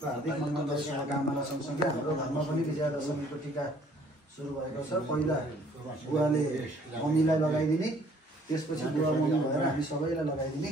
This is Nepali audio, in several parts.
हार्दिक मङ्गल शुभकामना सँगसँगै हाम्रो घरमा पनि विजयादशमीको टिका सुरु भएको छ। पहिला बुवाले मम्मीलाई लगाइदिने, त्यसपछि बुवा मम्मी भएर हामी सबैलाई लगाइदिने।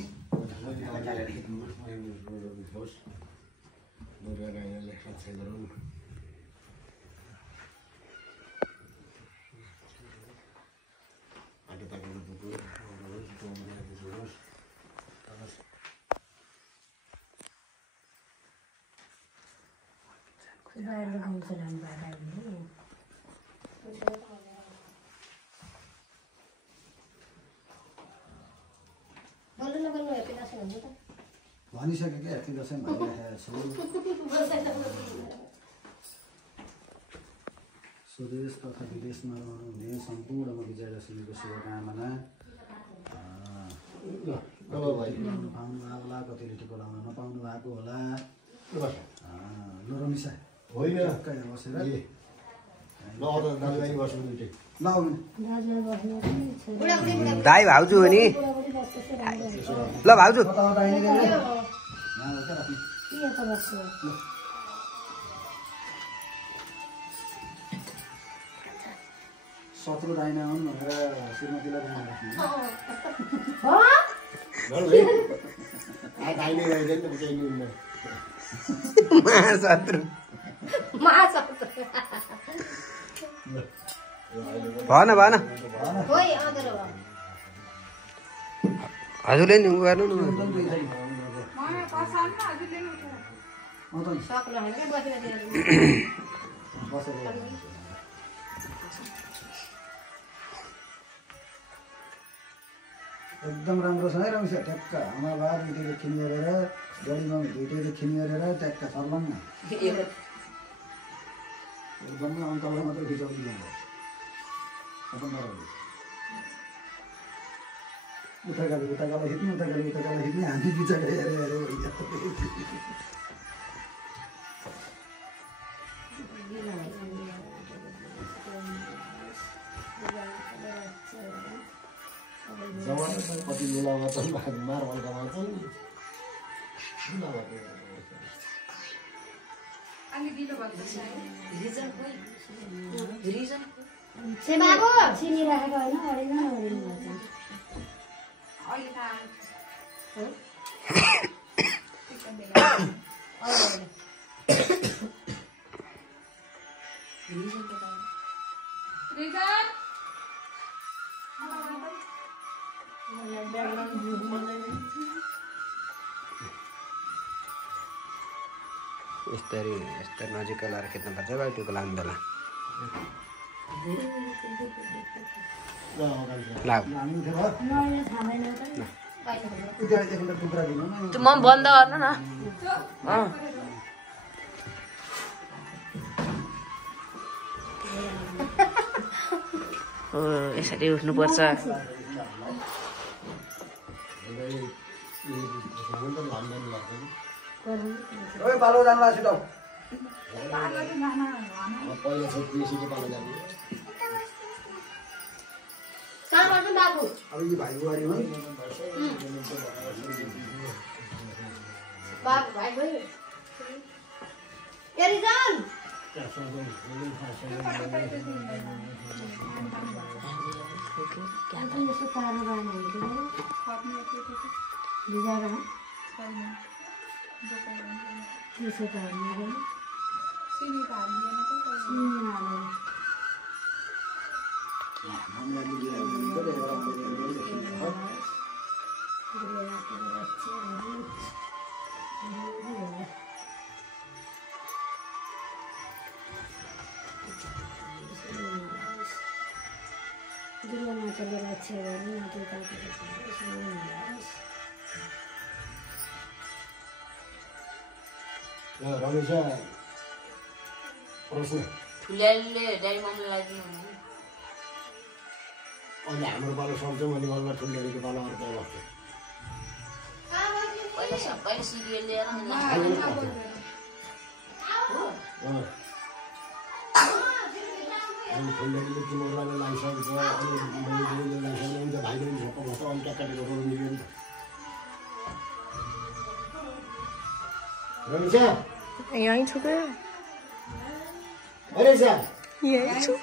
भनिसक्यो कि हेप्पी दसैँ भनिरहेको छु। स्वदेश तथा विदेशमा रहनुहुने सम्पूर्ण विजयादशमीको शुभकामना। पाउनु भएको होला, कतिले टिको लाउन नपाउनु भएको होला। ल रमिसा होइन बसेर दाई भाउजू हो नि। ल भाउजू शत्रु दाइना हुन् भनेर श्रीमतीलाई भन भन हजुरले नि गर्नु न। एकदम राम्रो छ है रमिसा। ट्याक्क आमा बा दुइटैले खिन गरेर गरीमा दुइटैले खिन गरेर ट्याक्क सर्लङ्ग एकदमै अङ्कललाई मात्रै खिचाउनु जान्छ। उताकाले हिँड्ने, उताकाले हिँड्ने, हामी बिचरा हेरे कति बेलामा त मार्बल गमाउँछन्। बाबु चिनी राखेको होइन, यस्तै नजिक लगाएर खेच्नु पर्छ भाइ टिको लाउनु बेला। त्यो म बन्द गर्नु न। यसरी उठ्नुपर्छ। पालो जानु लाग्छ त अब यी भाइ बुहारी हुन्। रमेशा प्रश्न ठुल्याले डाइ मम्मीलाई दिनु भने अहिले हाम्रो पालो सक्छ भने बल्ल ठुल्याको पालो अर्को बस्छ। पहिला सबै सिरियल लिएर अनि ठुल्याले तिमीहरूलाई लाइसकेको छ, अनि मैले लाइसकेको हुन्छ, भाइले पनि झोक्क बस्छ, अनि ट्याक्काटिको रोल मिल्यो नि त। रमेशा यहीँ छु के अरे जा यहीँ छु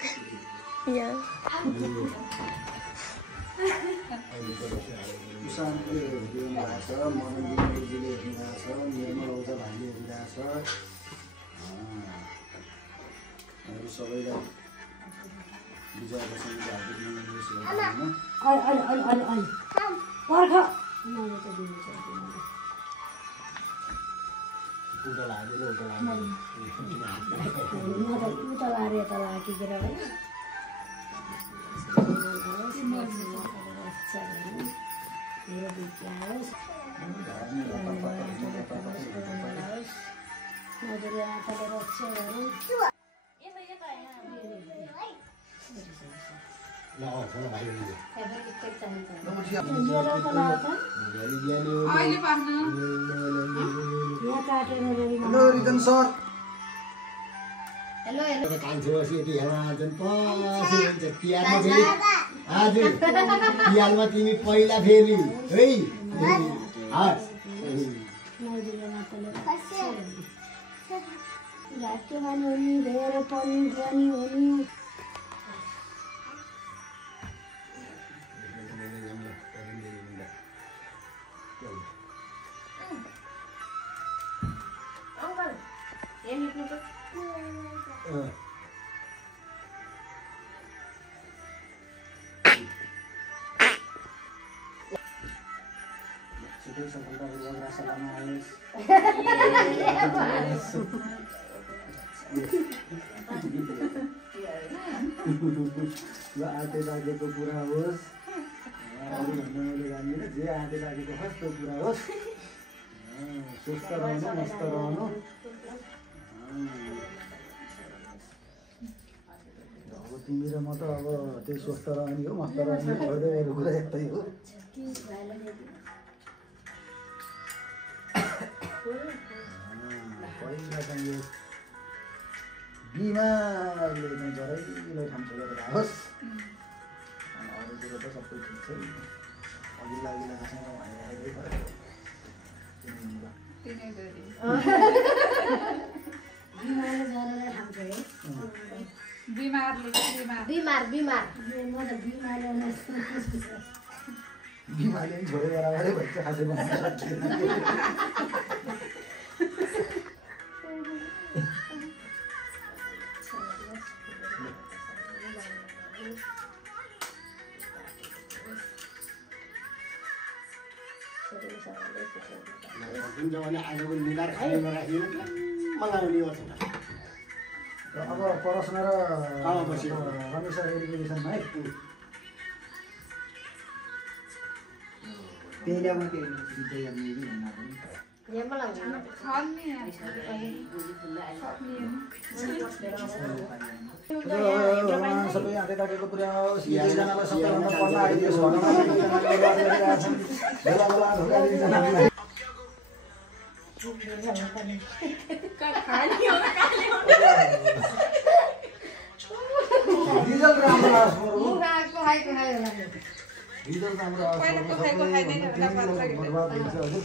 यहाँ सुशान्तले हेरिदिनु भएको छ, मनोज दिदीले हेर्नु भएको छ, निर्मल औजा भाइले हेरिरहेको छ। अरू सबैलाई विजय दशमीको हार्दिक मङ्गल शुभकामना। उता लाग्यो उता लाग्यो हेलो रिजन सर। तिहारमा तिमी पहिला फेरि है सफलतापूर्वक रासा लामा आओस्। ल आँटे लागेको पुरा होस्। अरू भन्दा मैले जान्दिनँ, जे आँटे लागेको होस् त्यो पुरा होस्। स्वस्थ रहनु, मस्त रहनु। अब तिमी र म त अब त्यही स्वस्थ रहने हो, मस्त रहने हो, छोड्दै अरू कुरा यस्तै हो। पहिला चाहिँ यो बिमारले चाहिँ जरैलो ठाउँ छोडेर जाओस्। अरू कुरो त सबै ठिक छ। अघिल्ला अघिल्लासँग भनिरहेकै बिमारले पनि छोडेर अगाडि भन्छ खासै भन्न सक्दैन। आजको निधार खानेमा राखिदिनु मगाएर लिएर अब प्रश्न र रमेश एजुकेसनमा है सबै आँटे ताटेको पुरा सबैजनालाई सबैभन्दा पढ्न आइदियोस् रिजल्ट राम्रो आओस् रिजल्ट राम्रो बर्बाद हुन्छ हजुर।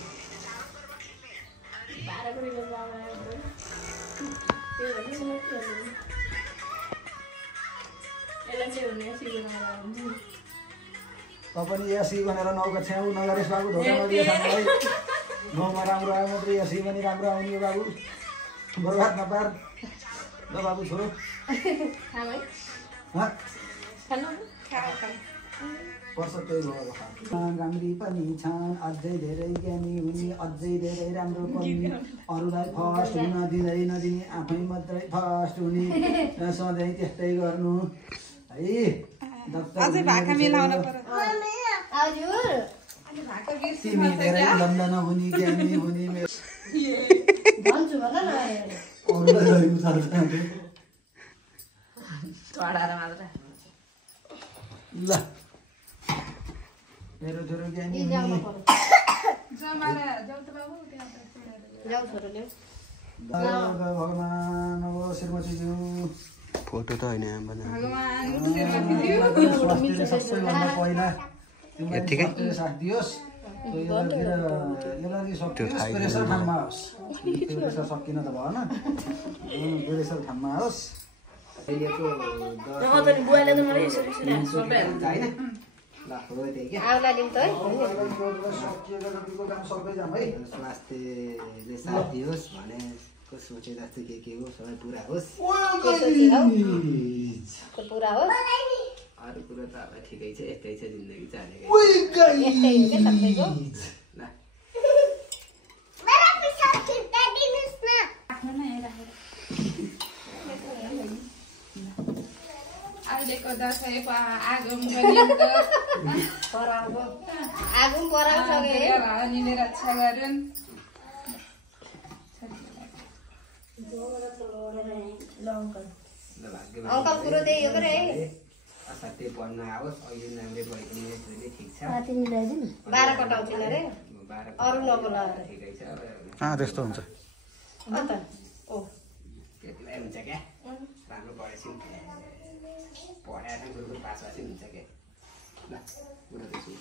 पनि एसी भनेर नौका छ्याउ नगरेश बाबु धोका नदिएछ मलाई। गाउँमा राम्रो आयो मात्रै एसी पनि राम्रो आउने हो बाबु, बर्बाद नपार ल बाबु छोरो। पर्छ त्यही भयो अब। राम्री पनि छन्, अझै धेरै ज्ञानी हुने, अझै धेरै राम्रो पढ्ने, अरूलाई फर्स्ट हुन दिँदै नदिने, आफै मात्रै फर्स्ट हुने, सधैँ त्यस्तै गर्नु है। तिमी धेरै लन्डन हुने ज्ञानी हुने अरूलाई ल मेरो छोरो ज्ञानी भगवान। अब श्रीमतीज्यू फोटो त होइन स्वास्थ्यले सबैभन्दा पहिला यत्तिकै साथ दियोस्। एलर्जी सकियोस् प्रेसर ठाउँमा होस् प्रेसर सकिन त भएन प्रेसर ठाउँमा होस् अहिलेको स्वास्थ्यले साथ दियोस् भनेको सोचे जस्तो के हो सबै पुरा होस् अरू कुरो त अब ठिकै छ यस्तै छ जिन्दगी चालेको अहिलेको दसैँको आगम भगवानले रक्षा गरून् अंकल कुरो त्यही हो रे असाध्यै पढ्न आओस् अहिले नामले भएको मेसले ठिक छ 12 कटाउँछिन रे अरु नबोला ठिकै छ त्यस्तो हुन्छ अन्त ओ त्यतिलाई हुन्छ क्या राम्रो पढेछिन् पढाएर गुरु पास भएपछि हुन्छ क्या ल कुरा त्यसो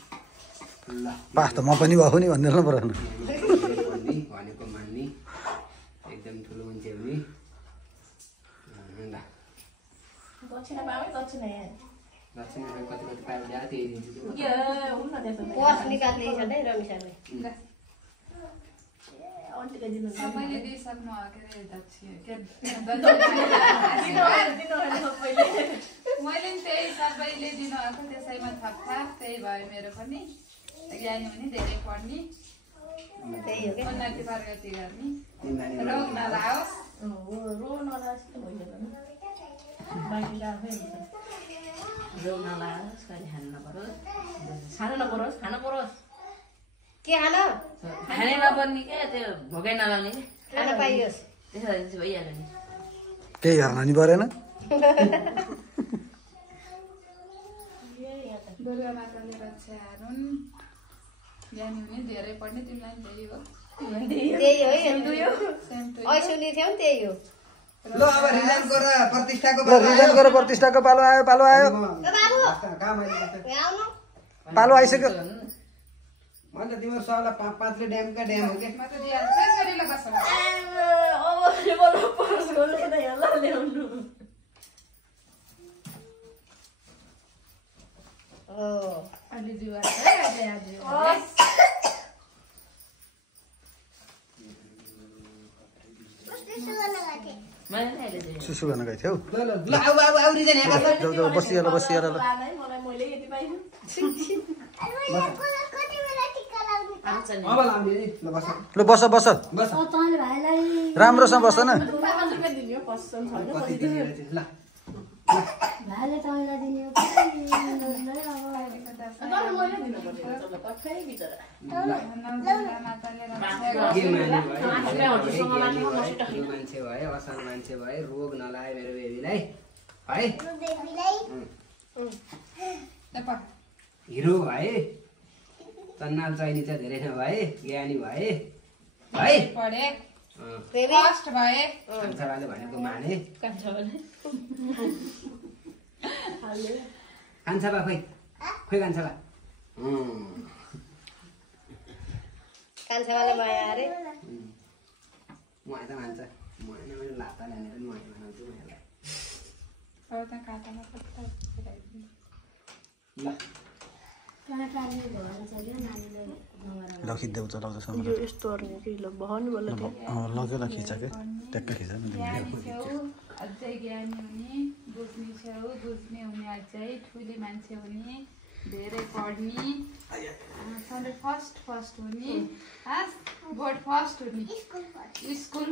ल पास त म पनि भएको नि भन्दैन परेन पढ्ने भनेको मान्ने एकदम ठुलो मान्छे हुने ल दक्षिणा पावे दक्षिणा यहाँ दक्षिणा कति कति पाएर ल्याए त्यही दिन्छु पर्स निकाल्ने छ नै रमिसाले सबैले दिइसक्नु के रे मैले नि त्यही सबैले दिनुभएको त्यसैमा थपथाप त्यही भयो मेरो पनि ज्ञानी हुने धेरै पढ्ने त्यही हो के उन्नति प्रगति गर्ने रोग नलाओस् रोग नलाओस् कहिले खानु नपरोस् खानु नपरोस् खानु परोस् के खान खानै नपर्ने क्या त्यो भोकै नलाउने खान पाइयोस् त्यसो भइहाल्यो नि केही गर्न नि परेन दुर्गा माताले रक्षा हारुन् ज्ञानी हुने धेरै पढ्ने तिमीलाई त्यही हो त्यही हो सेम टु ऐसुनी थियो नि त्यही हो ल अब रिजाइन गरेर प्रतिष्ठाको रिजन गरेर प्रतिष्ठाको पालो आयो बाबु काम अहिले यहाँ आउनु पालो आइसक्यो मैले तिम्रो सबलाई पाँचले ड्यामका ड्याम हो क्या म त दिइहाल्छु सजिलो बस्छ अलि जुवा छ सुसु गर्न गएको थियौ ल आउ रिजाइन यहाँ बसिहाल बसिहाल ल अब लाउने नि ल बस ल बस बस बस राम्रोसँग बस न ल मान्छे भए असल मान्छे भए रोग नलाए मेरो बेबीलाई है हिरो भए चन्नाल चैनी चाहिँ धेरै नभए ज्ञानी भए है पढे बेबी फर्स्ट भए कान्छाबाले भनेको माने कान्छाबा खोइ कान्छाबा कान्छावाला माया अरे मुहा त मान्छ मुहा मैले लाता ल्याएर पनि मुहा बनाउँछु उहाँलाई अब त काटामा कता ल ल खिच्दै चलाउँदैछ लगेर खिच क्या ट्याक्क खिच अझै ज्ञानी हुने बुझ्ने छेउ बुझ्ने हुने अझै ठुली मान्छे हुने धेरै पढ्ने सधैँ फर्स्ट हुने बोर्ड फर्स्ट हुने स्कुल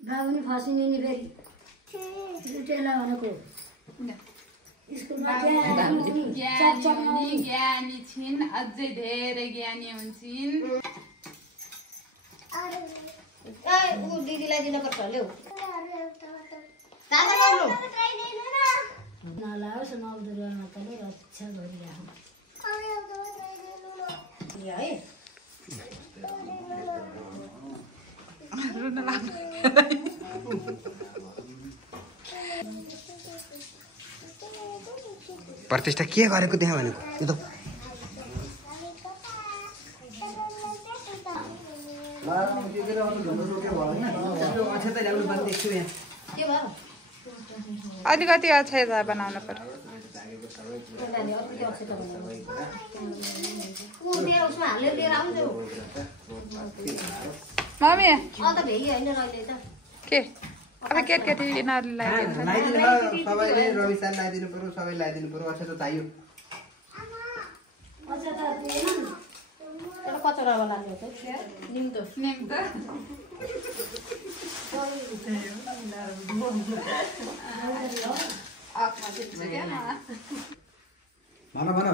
बाबुनी फसिने नि फेरि लुटेला भनेको ज्ञानी छिन् अझै धेरै ज्ञानी हुन्छन् दिदीलाई दिनुपर्छ ल्याउ नलाओस् नौदुर्गा माताले रक्षा गरिराख्नु है रुन लाग्नु प्रतिष्ठा के गरेको त्यहाँ भनेको यो त अलिकति अछेदा बनाउनु पर्यो मम्मी के अब केटी यिनीहरूलाई सबैले रवि साल लगाइदिनु पर्यो सबै लगाइदिनु पर्यो अझ त चाहियो भन भन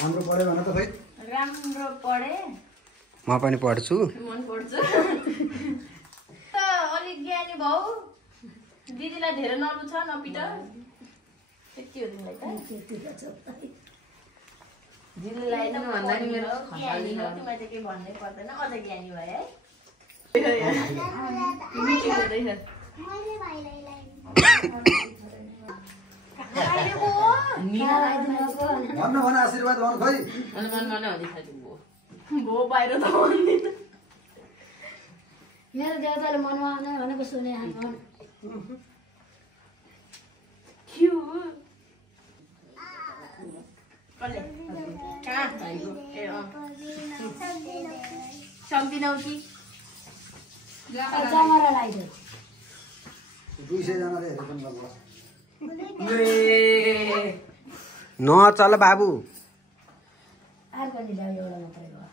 राम्रो पढ्यो भन त खै राम्रो पढे म पनि पढ्छु मन पढ्छु त अलिक ज्ञानी भाउ दिदीलाई धेरै नरुछ नपिट त्यति हो तिमीलाई त दिदीलाई त भन्दा नि मेरो ज्ञानी हो तिमीलाई त केही भन्नै पर्दैन अझ ज्ञानी भए है भन्न भन आशीर्वाद भन खै भो बाहिर त भन्दैन मेरो देउताले मनमा आउने भनेको सुने सक्दिनौ कि जमरा लगाइदियो 200 जनाले हेरेछन् लगभग नचल बाबु अर्को नि ल्यायो एउटा मात्रै भयो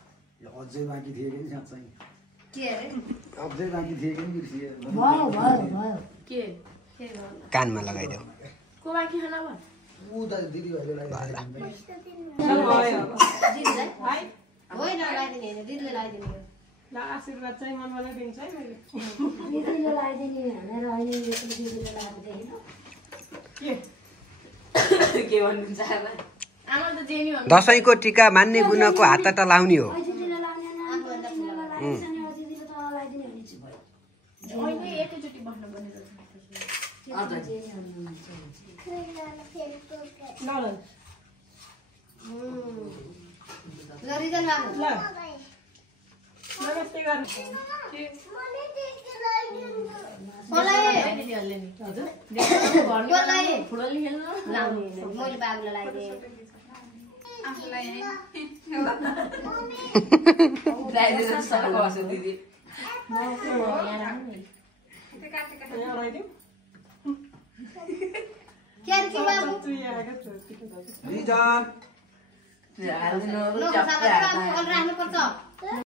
यो अझै बाँकी थिए कि साँच्चै के अरे अझै बाँकी थिए कि बिर्सिए भयो भयो भयो के कानमा लगाइदेऊ को बाँकी खाना भयो ऊ त दिदीहरुलाई दिदीलाई होइन लगाइदिने होइन दिदीले लगाइदिने हो आशीर्वाद चाहिँ मनबाट दिन्छ है मैले दिदीले लगाइदिने भनेर अहिले दिदीले लगाइदिँदैन के भन्नुहुन्छ आमा आमा त जेनी हो दशैंको टीका मान्ने गुनाको हात त लाउने हो दिदीले लगाउने न दिदीले लगाइदिने त लगाइदिने भने चाहिँ भयो अहिले एकैचोटि भन्नु पर्ने रहेछ नमस्ते गर्नु मैले बाबुलाई लगाइदिएँ निजान राख्नुपर्छ